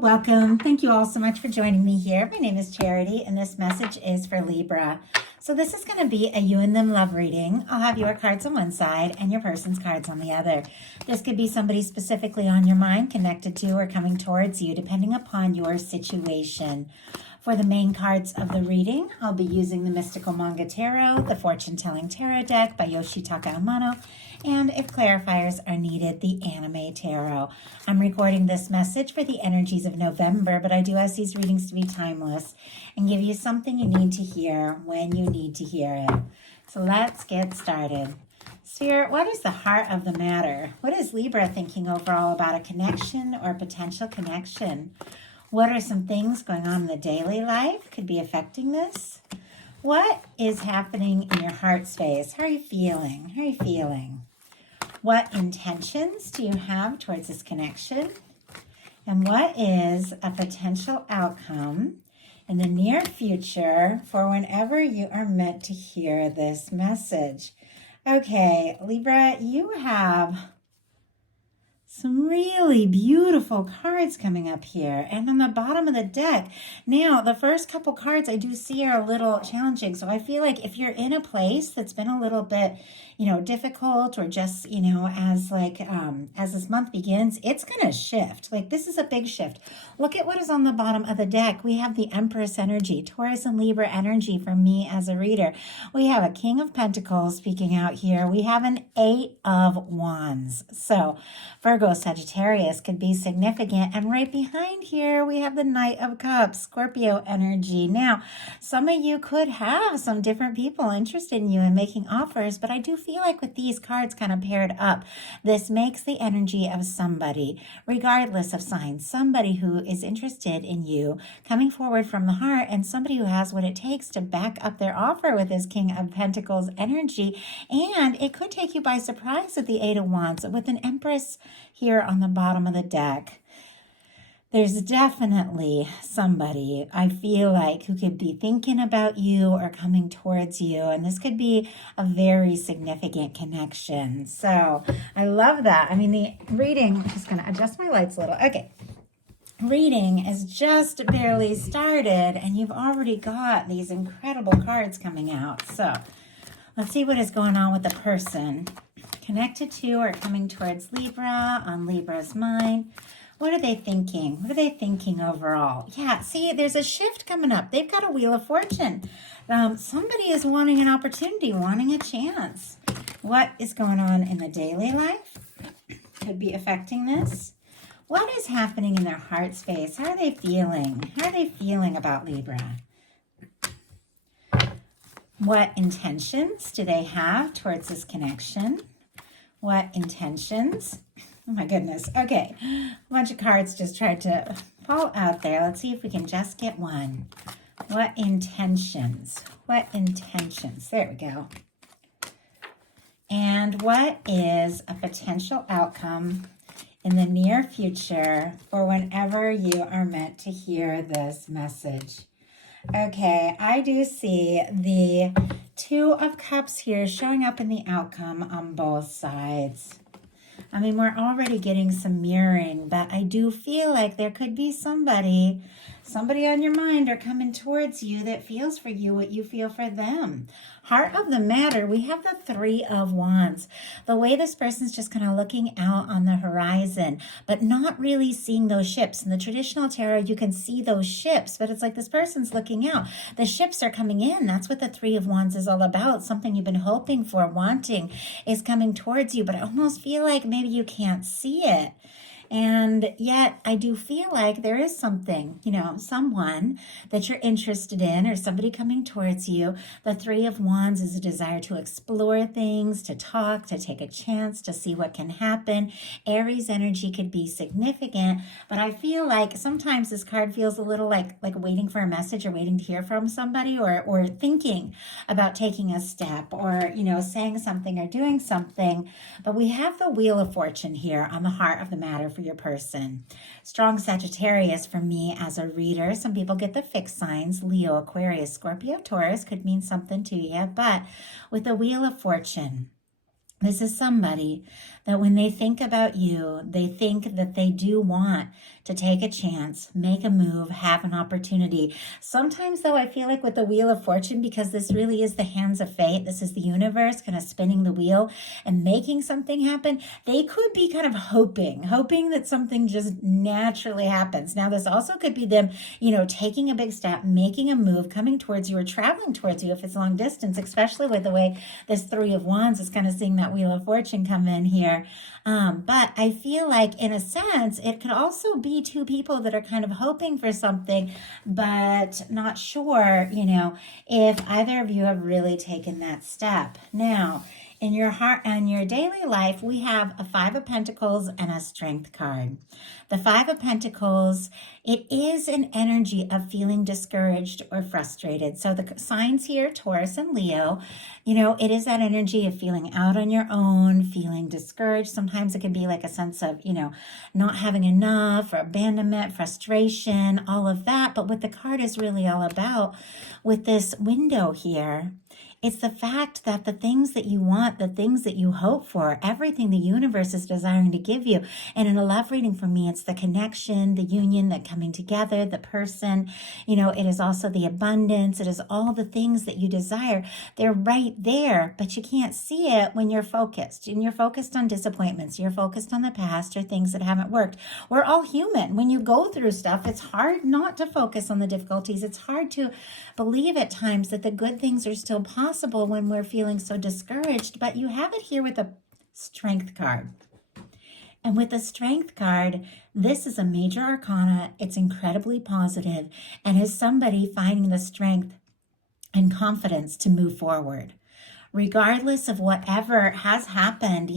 welcome. Thank you all so much for joining me here. My name is Charity, and this message is for Libra. So this is going to be a you and them love reading. I'll have your cards on one side and your person's cards on the other. This could be somebody specifically on your mind, connected to, or coming towards you, depending upon your situation. For the main cards of the reading, I'll be using the Mystical Manga Tarot, the Fortune Telling Tarot deck by Yoshitaka Amano, and if clarifiers are needed, the Anime Tarot. I'm recording this message for the energies of November, but I do ask these readings to be timeless and give you something you need to hear when you need to hear it. So let's get started. Spirit, what is the heart of the matter? What is Libra thinking overall about a connection or potential connection? What are some things going on in the daily life could be affecting this? What is happening in your heart space? How are you feeling? How are you feeling? What intentions do you have towards this connection? And what is a potential outcome in the near future for whenever you are meant to hear this message? Okay, Libra, you have some really beautiful cards coming up here and on the bottom of the deck. Now, the first couple cards I do see are a little challenging. So I feel like if you're in a place that's been a little bit, difficult or just, as this month begins, it's going to shift. Like this is a big shift. Look at what is on the bottom of the deck. We have the Empress energy, Taurus and Libra energy for me as a reader. We have a King of Pentacles speaking out here. We have an Eight of Wands. So Virgo, Sagittarius could be significant. And right behind here, we have the Knight of Cups, Scorpio energy. Now, some of you could have some different people interested in you and making offers, but I do feel like with these cards kind of paired up, this makes the energy of somebody, regardless of sign, somebody who is interested in you coming forward from the heart, and somebody who has what it takes to back up their offer with this King of Pentacles energy. And it could take you by surprise with the Eight of Wands, with an Empress here on the bottom of the deck. There's definitely somebody I feel like who could be thinking about you or coming towards you. And this could be a very significant connection. So I love that. I mean, the reading, I'm just going to adjust my lights a little. Okay. Reading has just barely started and you've already got these incredible cards coming out. So let's see what is going on with the person connected to or coming towards Libra, on Libra's mind. What are they thinking? What are they thinking overall? Yeah, see, there's a shift coming up. They've got a Wheel of Fortune. Somebody is wanting an opportunity, wanting a chance. What is going on in the daily life? Could be affecting this. What is happening in their heart space? How are they feeling? How are they feeling about Libra? What intentions do they have towards this connection? What intentions? Oh my goodness. Okay. A bunch of cards just tried to fall out there. Let's see if we can just get one. What intentions? What intentions? There we go. And what is a potential outcome in the near future for whenever you are meant to hear this message? Okay, I do see the Two of Cups here showing up in the outcome on both sides. I mean, we're already getting some mirroring, but I do feel like there could be somebody on your mind or coming towards you that feels for you what you feel for them. Heart of the matter, we have the Three of Wands. The way this person's just kind of looking out on the horizon, but not really seeing those ships. In the traditional tarot, you can see those ships, but it's like this person's looking out. The ships are coming in. That's what the Three of Wands is all about. Something you've been hoping for, wanting, is coming towards you, but I almost feel like maybe you can't see it. And yet I do feel like there is something, someone that you're interested in or somebody coming towards you. The Three of Wands is a desire to explore things, to talk, to take a chance, to see what can happen. Aries energy could be significant, but I feel like sometimes this card feels a little like waiting for a message or waiting to hear from somebody or thinking about taking a step or, saying something or doing something. But we have the Wheel of Fortune here on the heart of the matter for your person. Strong Sagittarius for me as a reader. Some people get the fixed signs. Leo, Aquarius, Scorpio, Taurus could mean something to you. But with the Wheel of Fortune, this is somebody that when they think about you, they think that they do want to take a chance, make a move, have an opportunity. Sometimes, though, I feel like with the Wheel of Fortune, because this really is the hands of fate, this is the universe kind of spinning the wheel and making something happen, they could be kind of hoping that something just naturally happens. Now, this also could be them, taking a big step, making a move, coming towards you or traveling towards you if it's long distance, especially with the way this Three of Wands is kind of seeing that Wheel of Fortune come in here. But I feel like in a sense, it could also be two people that are kind of hoping for something, but not sure, if either of you have really taken that step. Now, in your heart and your daily life, we have a Five of Pentacles and a Strength card. The Five of Pentacles, it is an energy of feeling discouraged or frustrated. So the signs here, Taurus and Leo, it is that energy of feeling out on your own, feeling discouraged. Sometimes it can be like a sense of, not having enough or abandonment, frustration, all of that. But what the card is really all about with this window here, it's the fact that the things that you want, the things that you hope for, everything the universe is desiring to give you. And in a love reading for me, it's the connection, the union, the coming together, the person. It is also the abundance. It is all the things that you desire. They're right there, but you can't see it when you're focused. And you're focused on disappointments. You're focused on the past or things that haven't worked. We're all human. When you go through stuff, it's hard not to focus on the difficulties. It's hard to believe at times that the good things are still possible when we're feeling so discouraged, but you have it here with a Strength card. And with the Strength card, this is a major arcana. It's incredibly positive and is somebody finding the strength and confidence to move forward. Regardless of whatever has happened,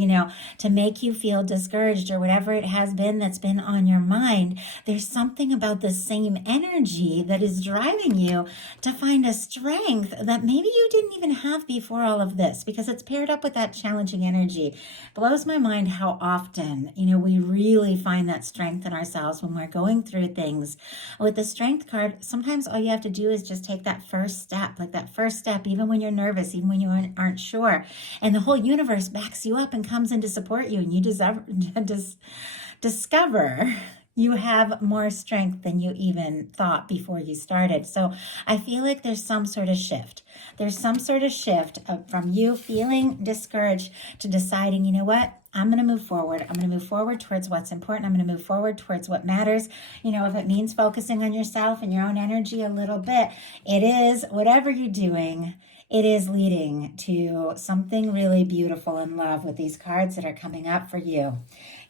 to make you feel discouraged or whatever it has been that's been on your mind, there's something about the same energy that is driving you to find a strength that maybe you didn't even have before all of this, because it's paired up with that challenging energy. Blows my mind how often, we really find that strength in ourselves when we're going through things. With the Strength card, sometimes all you have to do is just take that first step, even when you're nervous, even when you aren't sure. And the whole universe backs you up and comes in to support you. And you discover you have more strength than you even thought before you started. So I feel like there's some sort of shift. There's some sort of shift from you feeling discouraged to deciding, you know what? I'm going to move forward. I'm going to move forward towards what's important. I'm going to move forward towards what matters. If it means focusing on yourself and your own energy a little bit, it is whatever you're doing. It is leading to something really beautiful in love with these cards that are coming up for you.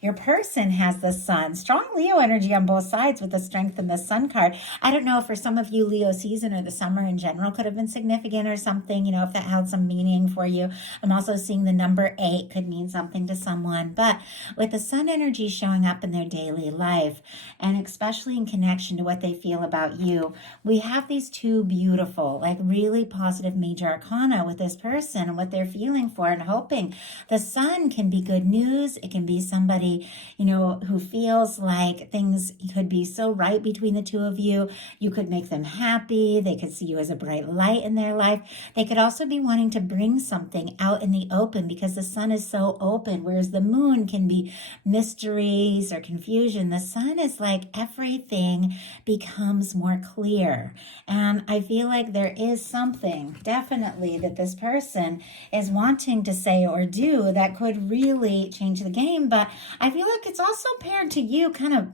Your person has the Sun. Strong Leo energy on both sides with the Strength and the Sun card. I don't know if for some of you Leo season or the summer in general could have been significant or something, if that held some meaning for you. I'm also seeing the number 8 could mean something to someone. But with the Sun energy showing up in their daily life, and especially in connection to what they feel about you, we have these two beautiful, really positive major arcana with this person and what they're feeling for and hoping. The Sun can be good news. It can be somebody, who feels like things could be so right between the two of you. You could make them happy. They could see you as a bright light in their life. They could also be wanting to bring something out in the open because the Sun is so open, whereas the Moon can be mysteries or confusion. The Sun is like everything becomes more clear. And I feel like there is something definitely that this person is wanting to say or do that could really change the game. But I feel like it's also paired to you kind of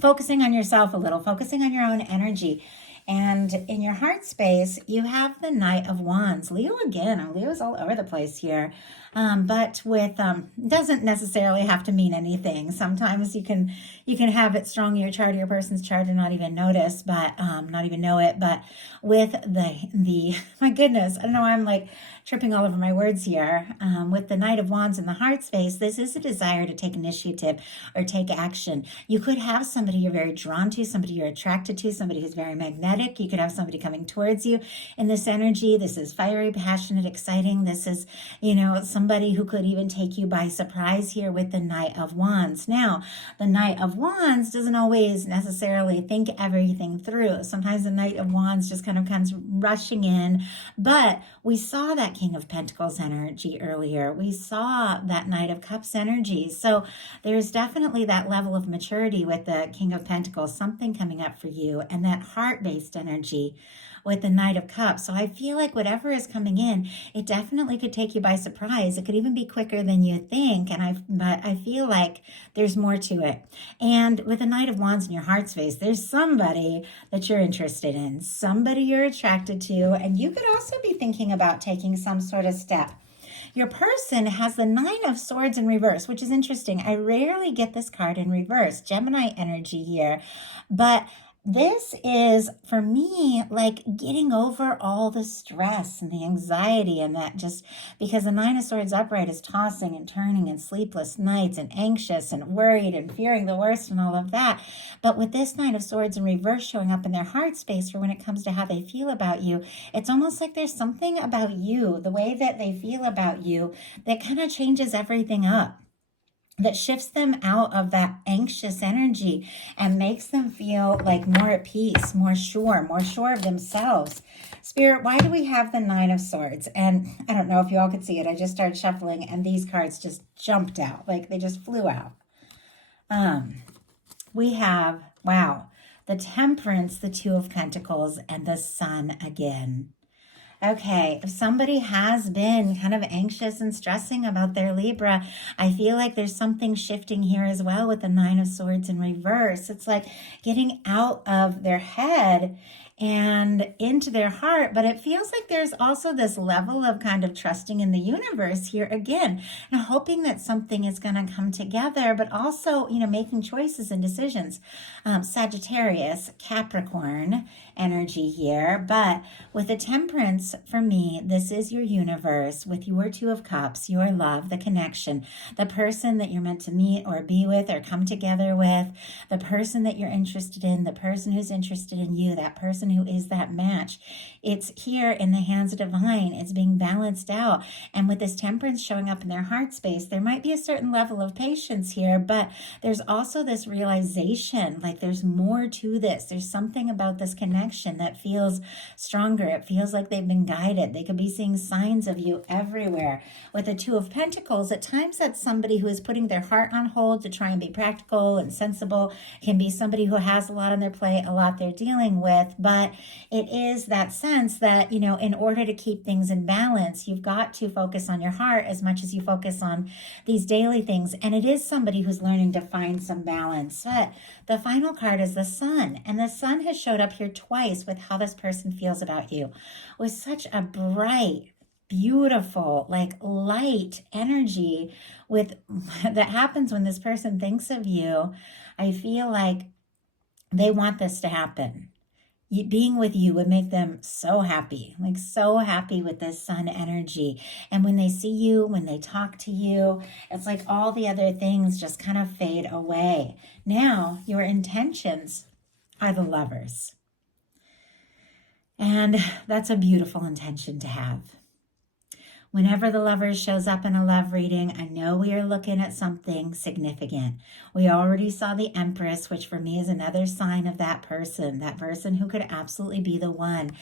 focusing on yourself a little, focusing on your own energy. And in your heart space, you have the Knight of Wands. Leo again. Leo's all over the place here. But with doesn't necessarily have to mean anything. Sometimes you can have it strong in your chart or your person's chart and not even notice, but not even know it. But with the my goodness, I don't know, I'm like tripping all over my words here. With the Knight of Wands in the heart space, this is a desire to take initiative or take action. You could have somebody you're very drawn to, somebody you're attracted to, somebody who's very magnetic, magnetic. You could have somebody coming towards you in this energy. This is fiery, passionate, exciting. This is, somebody who could even take you by surprise here with the Knight of Wands. Now, the Knight of Wands doesn't always necessarily think everything through. Sometimes the Knight of Wands just kind of comes rushing in, but we saw that King of Pentacles energy earlier. We saw that Knight of Cups energy. So there's definitely that level of maturity with the King of Pentacles, something coming up for you, and that heart-based energy with the Knight of Cups. So I feel like whatever is coming in, it definitely could take you by surprise. It could even be quicker than you think. But I feel like there's more to it. And with the Knight of Wands in your heart space, there's somebody that you're interested in, somebody you're attracted to, and you could also be thinking about taking some sort of step. Your person has the Nine of Swords in reverse, which is interesting. I rarely get this card in reverse, Gemini energy here, but this is, for me, like getting over all the stress and the anxiety and that, just because the Nine of Swords upright is tossing and turning and sleepless nights and anxious and worried and fearing the worst and all of that. But with this Nine of Swords in reverse showing up in their heart space for when it comes to how they feel about you, it's almost like there's something about you, the way that they feel about you, that kind of changes everything up, that shifts them out of that anxious energy and makes them feel like more at peace, more sure of themselves. Spirit, why do we have the Nine of Swords? And I don't know if you all could see it. I just started shuffling and these cards just jumped out. Like they just flew out. We have, wow, the Temperance, the Two of Pentacles, and the Sun again. Okay, if somebody has been kind of anxious and stressing about their Libra, I feel like there's something shifting here as well with the Nine of Swords in reverse. It's like getting out of their head and into their heart, but it feels like there's also this level of kind of trusting in the universe here again, and hoping that something is going to come together, but also, making choices and decisions. Sagittarius, Capricorn energy here, but with the Temperance, for me, this is your universe with your Two of Cups, your love, the connection, the person that you're meant to meet or be with or come together with, the person that you're interested in, the person who's interested in you, that person who is that match. It's here in the hands of divine. It's being balanced out. And with this Temperance showing up in their heart space, there might be a certain level of patience here, but there's also this realization, like there's more to this. There's something about this connection that feels stronger. It feels like they've been guided. They could be seeing signs of you everywhere. With the Two of Pentacles, at times that's somebody who is putting their heart on hold to try and be practical and sensible. It can be somebody who has a lot on their plate, a lot they're dealing with, but it is that sense that, in order to keep things in balance, you've got to focus on your heart as much as you focus on these daily things. And it is somebody who's learning to find some balance. But the final card is the Sun, and the Sun has showed up here twice with how this person feels about you, with such a bright, beautiful, like light energy with that happens when this person thinks of you. I feel like they want this to happen. Being with you would make them so happy, like so happy with this Sun energy. And when they see you, when they talk to you, it's like all the other things just kind of fade away. Now, your intentions are the Lovers. And that's a beautiful intention to have. Whenever the Lovers shows up in a love reading, I know we are looking at something significant. We already saw the Empress, which for me is another sign of that person who could absolutely be the one.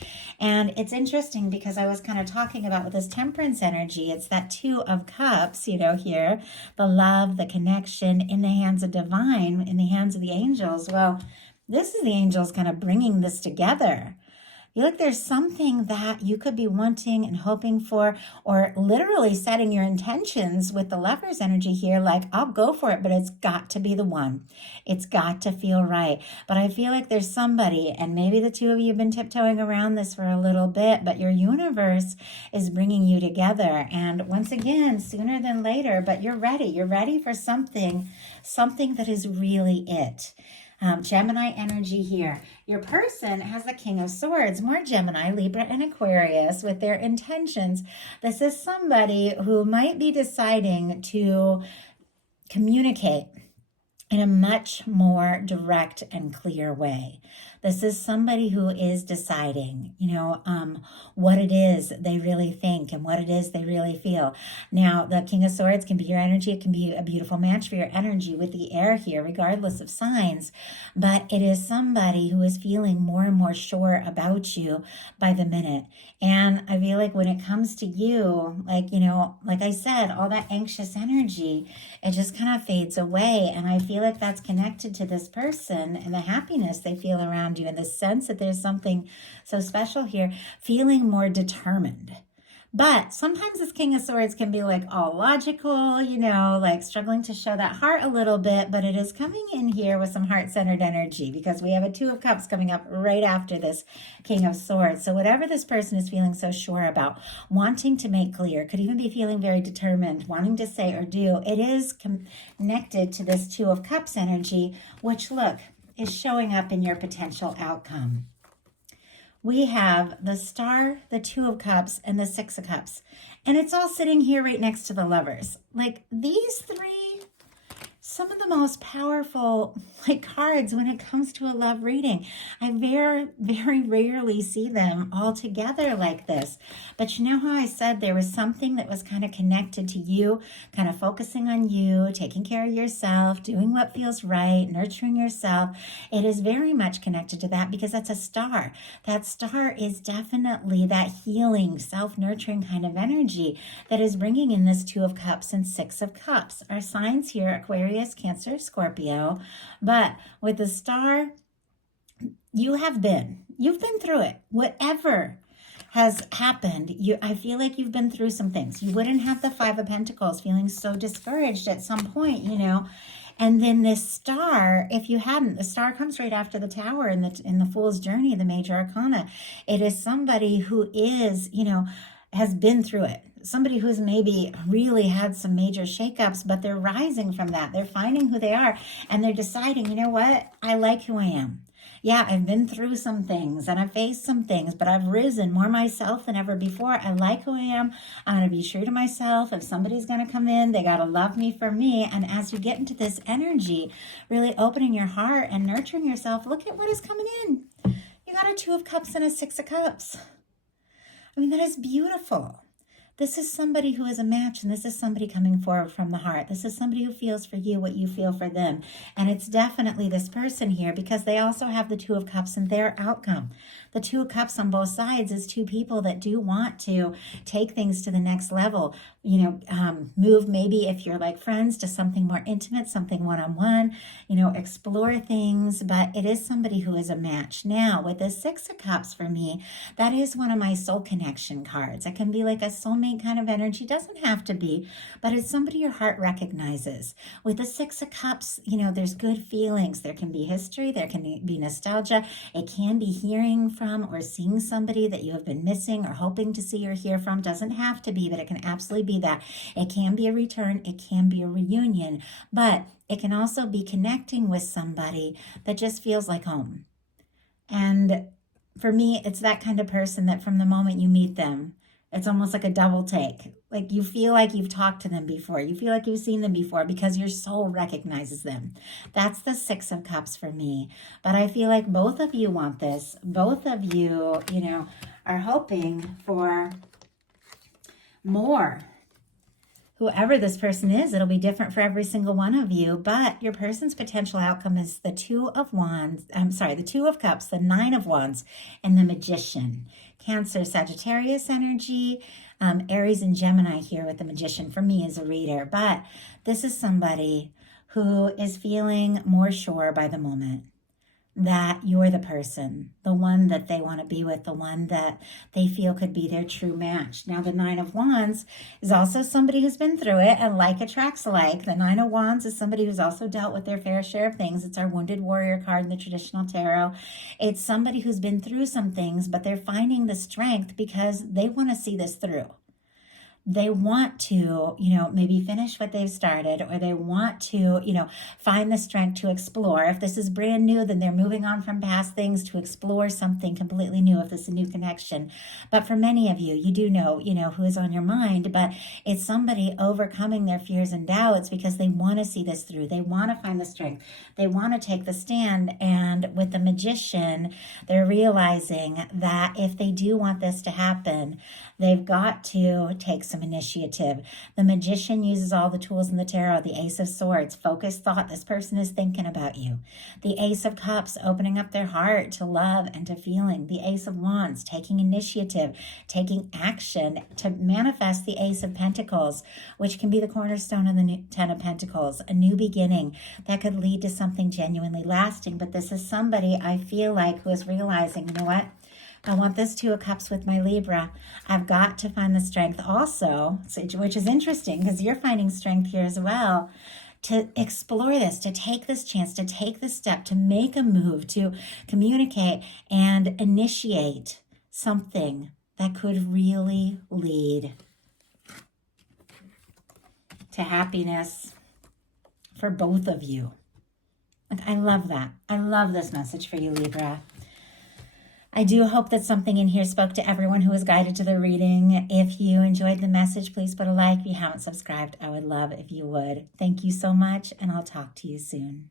And it's interesting because I was kind of talking about with this Temperance energy, it's that Two of Cups, here, the love, the connection in the hands of divine, in the hands of the angels. Well, this is the angels kind of bringing this together. I feel like there's something that you could be wanting and hoping for, or literally setting your intentions with the Lovers energy here, like, I'll go for it, but it's got to be the one. It's got to feel right. But I feel like there's somebody, and maybe the two of you have been tiptoeing around this for a little bit, but your universe is bringing you together. And once again, sooner than later, but you're ready. You're ready for something that is really it. Gemini energy here. Your person has the King of Swords, more Gemini, Libra, and Aquarius with their intentions. This is somebody who might be deciding to communicate in a much more direct and clear way. This is somebody who is deciding, what it is they really think and what it is they really feel. Now, the King of Swords can be your energy. It can be a beautiful match for your energy with the air here, regardless of signs. But it is somebody who is feeling more and more sure about you by the minute. And I feel like when it comes to you, like I said, all that anxious energy, it just kind of fades away. And I feel like that's connected to this person and the happiness they feel around you and the sense that there's something so special here, feeling more determined. But sometimes this King of Swords can be like all logical, like struggling to show that heart a little bit, but it is coming in here with some heart-centered energy because we have a Two of Cups coming up right after this King of Swords. So whatever this person is feeling so sure about, wanting to make clear, could even be feeling very determined, wanting to say or do, it is connected to this Two of Cups energy, which, look, is showing up in your potential outcome. We have the Star, the Two of Cups, and the Six of Cups. And it's all sitting here right next to the Lovers. Like, these three, some of the most powerful cards when it comes to a love reading. I very, very rarely see them all together like this. But you know how I said there was something that was kind of connected to you, kind of focusing on you, taking care of yourself, doing what feels right, nurturing yourself. It is very much connected to that because that's a star. That star is definitely that healing, self-nurturing kind of energy that is bringing in this Two of Cups and Six of Cups. Our signs here, Aquarius, Cancer, Scorpio. But with the star, you've been through it. Whatever has happened, I feel like you've been through some things. You wouldn't have the Five of Pentacles feeling so discouraged at some point, And then this star, if you hadn't, the star comes right after the Tower in the Fool's Journey, the major arcana. It is somebody who is, has been through it. Somebody who's maybe really had some major shakeups, but they're rising from that. They're finding who they are, and they're deciding, you know what? I like who I am. Yeah, I've been through some things, and I've faced some things, but I've risen more myself than ever before. I like who I am. I'm going to be true to myself. If somebody's going to come in, they got to love me for me. And as you get into this energy, really opening your heart and nurturing yourself, look at what is coming in. You got a Two of Cups and a Six of Cups. I mean, that is beautiful. This is somebody who is a match, and this is somebody coming forward from the heart. This is somebody who feels for you what you feel for them. And it's definitely this person here because they also have the Two of Cups and their outcome. The Two of Cups on both sides is two people that do want to take things to the next level, move maybe if you're like friends to something more intimate, something one-on-one, explore things, but it is somebody who is a match. Now, with the Six of Cups for me, that is one of my soul connection cards. It can be like a soulmate kind of energy, doesn't have to be, but it's somebody your heart recognizes. With the Six of Cups, there's good feelings. There can be history, there can be nostalgia. It can be hearing from or seeing somebody that you have been missing or hoping to see or hear from. Doesn't have to be, but it can absolutely be that. It can be a return, it can be a reunion, but it can also be connecting with somebody that just feels like home. And for me, it's that kind of person that from the moment you meet them, it's almost like a double take. Like you feel like you've talked to them before. You feel like you've seen them before because your soul recognizes them. That's the Six of Cups for me. But I feel like both of you want this. Both of you, are hoping for more. Whoever this person is, it'll be different for every single one of you, but your person's potential outcome is the Two of Cups, the Nine of Wands, and the Magician. Cancer, Sagittarius energy, Aries and Gemini here with the Magician for me as a reader, but this is somebody who is feeling more sure by the moment that you're the person, the one that they want to be with, the one that they feel could be their true match. Now, the Nine of Wands is also somebody who's been through it, and like attracts like. The Nine of Wands is somebody who's also dealt with their fair share of things. It's our Wounded Warrior card in the traditional tarot. It's somebody who's been through some things, but they're finding the strength because they want to see this through. they want to, maybe finish what they've started, or they want to, find the strength to explore. If this is brand new, then they're moving on from past things to explore something completely new, if this is a new connection. But for many of you, you do know, who is on your mind, but it's somebody overcoming their fears and doubts because they want to see this through. They want to find the strength. They want to take the stand. And with the Magician, they're realizing that if they do want this to happen, they've got to take some initiative. The Magician uses all the tools in the tarot. The Ace of Swords, focused thought. This person is thinking about you. The Ace of Cups, opening up their heart to love and to feeling. The Ace of Wands, taking initiative, taking action to manifest the Ace of Pentacles, which can be the cornerstone of the Ten of Pentacles, a new beginning that could lead to something genuinely lasting. But this is somebody, I feel like, who is realizing, you know what? I want this Two of Cups with my Libra. I've got to find the strength also, which is interesting because you're finding strength here as well, to explore this, to take this chance, to take this step, to make a move, to communicate and initiate something that could really lead to happiness for both of you. Like, I love that. I love this message for you, Libra. I do hope that something in here spoke to everyone who was guided to the reading. If you enjoyed the message, please put a like. If you haven't subscribed, I would love if you would. Thank you so much, and I'll talk to you soon.